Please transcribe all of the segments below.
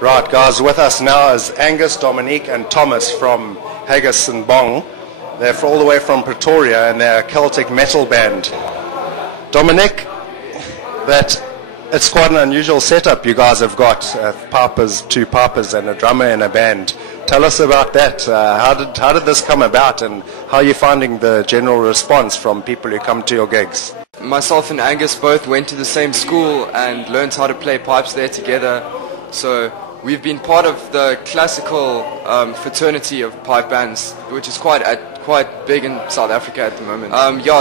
Right, guys, with us now is Angus, Dominique and Thomas from Haggis and Bong. They're all the way from Pretoria and they're a Celtic metal band. Dominique, it's quite an unusual setup you guys have got, pipers, two pipers and a drummer in a band. Tell us about that. How did this come about and how are you finding the general response from people who come to your gigs? Myself and Angus both went to the same school and learned how to play pipes there together. So we've been part of the classical fraternity of pipe bands, which is quite big in South Africa at the moment.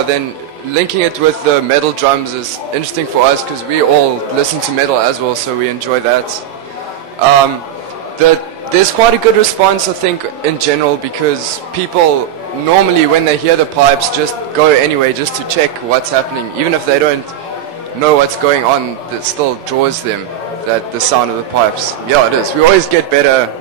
Then linking it with the metal drums is interesting for us because we all listen to metal as well, so we enjoy that. There's quite a good response, I think, in general, because people normally when they hear the pipes just go anyway just to check what's happening. Even if they don't know what's going on, it still draws them, that the sound of the pipes. Yeah, it is. We always get better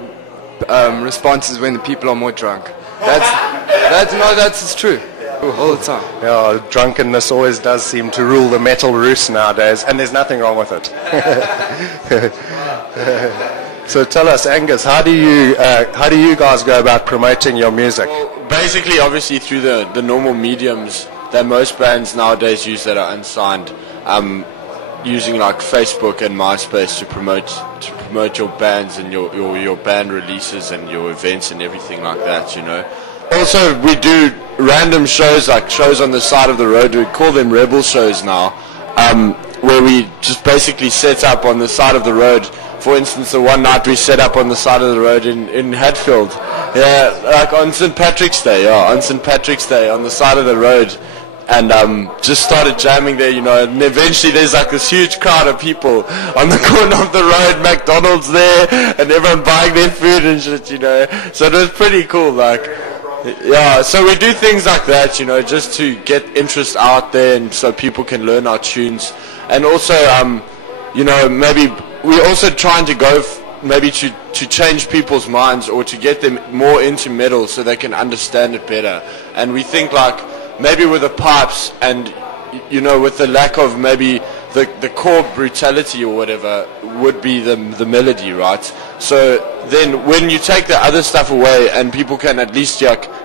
responses when the people are more drunk. That's true. All the time. Yeah, drunkenness always does seem to rule the metal roost nowadays, and there's nothing wrong with it. So tell us, Angus, how do you guys go about promoting your music? Well, basically, obviously through the normal mediums that most bands nowadays use that are unsigned, using like Facebook and MySpace to promote your bands and your band releases and your events and everything like that, you know. Also, we do random shows, like shows on the side of the road. We call them rebel shows now, where we just basically set up on the side of the road. For instance, the one night we set up on the side of the road in Hatfield, like on St. Patrick's Day, on St. Patrick's Day on the side of the road, and just started jamming there, you know, and eventually there's like this huge crowd of people on the corner of the road, McDonald's there, and everyone buying their food and shit, you know, so it was pretty cool, like. Yeah, so we do things like that, you know, just to get interest out there and so people can learn our tunes. And also, you know, maybe we're also trying to go maybe to change people's minds or to get them more into metal so they can understand it better. And we think like maybe with the pipes and, you know, with the lack of maybe the core brutality or whatever would be the melody, right? So then when you take the other stuff away and people can at least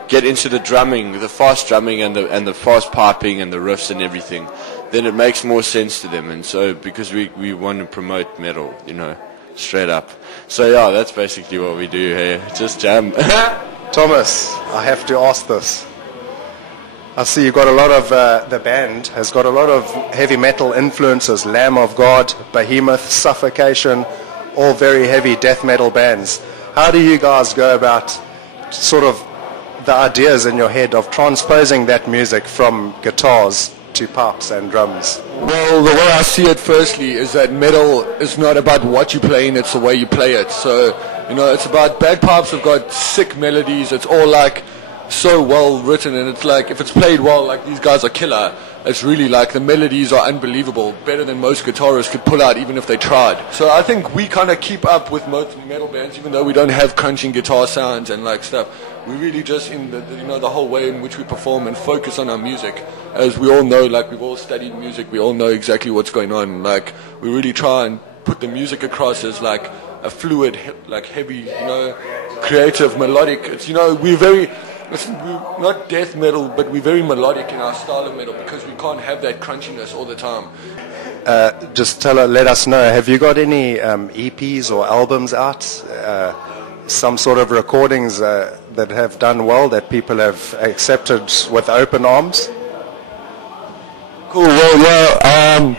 get into the drumming, the fast drumming and the fast piping and the riffs and everything, then it makes more sense to them. And so because we want to promote metal, you know, straight up. So yeah, that's basically what we do here. Just jam. Thomas, I have to ask this. I see you've got a lot of, the band has got a lot of heavy metal influences, Lamb of God, Behemoth, Suffocation, all very heavy death metal bands. How do you guys go about sort of the ideas in your head of transposing that music from guitars to pipes and drums? Well, the way I see it firstly is that metal is not about what you play in, it's the way you play it. So, you know, it's about bagpipes have got sick melodies, it's all like so well written, and it's like if it's played well, like these guys are killer. It's really like the melodies are unbelievable, better than most guitarists could pull out even if they tried. So I think we kind of keep up with most metal bands, even though we don't have crunching guitar sounds and like stuff. We really just in the whole way in which we perform and focus on our music. As we all know, like we've all studied music, we all know exactly what's going on. Like we really try and put the music across as like a fluid, like heavy, you know, creative, melodic. It's, you know, we're not death metal, but we're very melodic in our style of metal because we can't have that crunchiness all the time. Just let us know, have you got any EPs or albums out? Some sort of recordings that have done well, that people have accepted with open arms? Cool, well, yeah,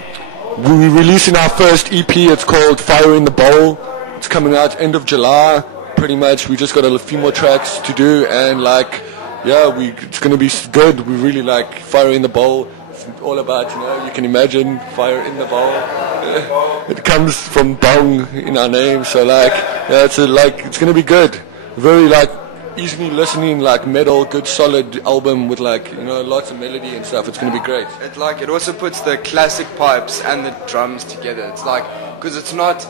we're releasing our first EP. It's called Fire in the Bowl. It's coming out end of July. Pretty much, we just got a few more tracks to do, and like, yeah, it's gonna be good. We really like Fire in the Bowl. It's all about, you know, you can imagine fire in the bowl. It comes from bong in our name, so like, yeah, it's gonna be good. Very like easily listening, like metal, good solid album with like, you know, lots of melody and stuff. It's gonna be great. It also puts the classic pipes and the drums together. It's like, because it's not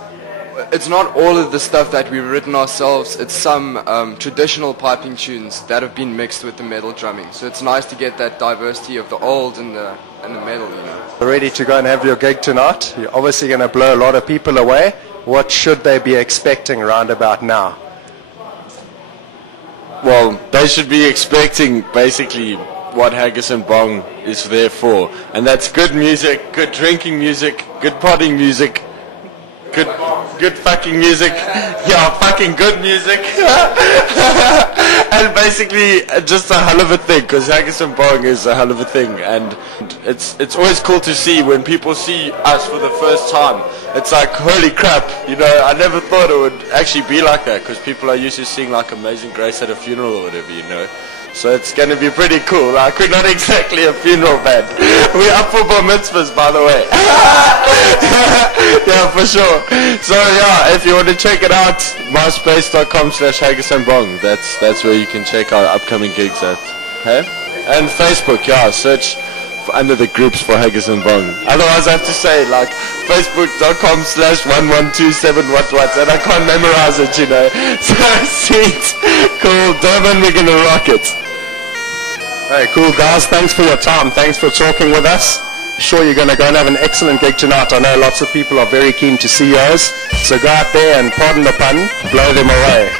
all of the stuff that we've written ourselves. It's some traditional piping tunes that have been mixed with the metal drumming. So it's nice to get that diversity of the old and the metal, you know. Ready to go and have your gig tonight? You're obviously going to blow a lot of people away. what should they be expecting round about now? Well, they should be expecting basically what Haggis and Bong is there for, and that's good music, good drinking music, good partying music, good fucking music, yeah, fucking good music, and basically just a hell of a thing, because Haggis and Bong is a hell of a thing, and it's always cool to see when people see us for the first time. It's like, holy crap, you know, I never thought it would actually be like that, because people are used to seeing like Amazing Grace at a funeral or whatever, you know. So it's going to be pretty cool. Like, we're not exactly a funeral band. We're up for bar mitzvahs, by the way. Yeah, for sure. So yeah, if you want to check it out, myspace.com/HaggisandBong. That's where you can check our upcoming gigs at. Hey? And Facebook, yeah, search under the groups for Haggis and Bong. Otherwise I have to say like facebook.com/1127what, and I can't memorize it, you know. So sweet. Cool, Durban, we're gonna rock it. Hey, cool guys, thanks for your time, thanks for talking with us. Sure, you're going to go and have an excellent gig tonight. I know lots of people are very keen to see yours, so go out there and, pardon the pun, blow them away.